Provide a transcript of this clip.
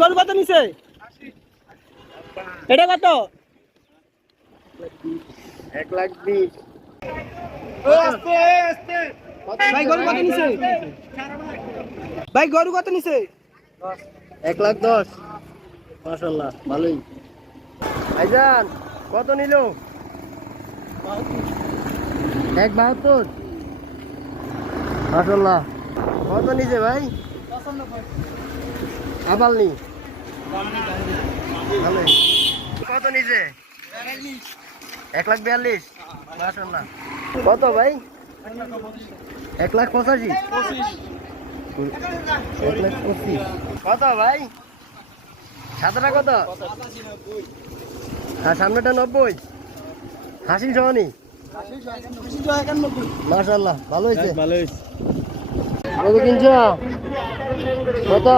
গরু কত নিছে? এটা কত? 1,20,000। ভাই গরু কত নিছে? ভাই গরু কত নিছে? 1,10,000। মাশাআল্লাহ ভালোই। ভাইজান কত নিল? 1,72। মাশাআল্লাহ। কত নিছে ভাই? আবাল নি ভালোই। কত নিছে? 1,42,000। মাশাআল্লাহ। কত ভাই? 1,85,000। 1,25,000। কত ভাই? সাদাটা কত? আর সামনেটা 90। হাসিল সহনি। মাশাআল্লাহ ভালো হয়েছে। কত কিনছ? কত?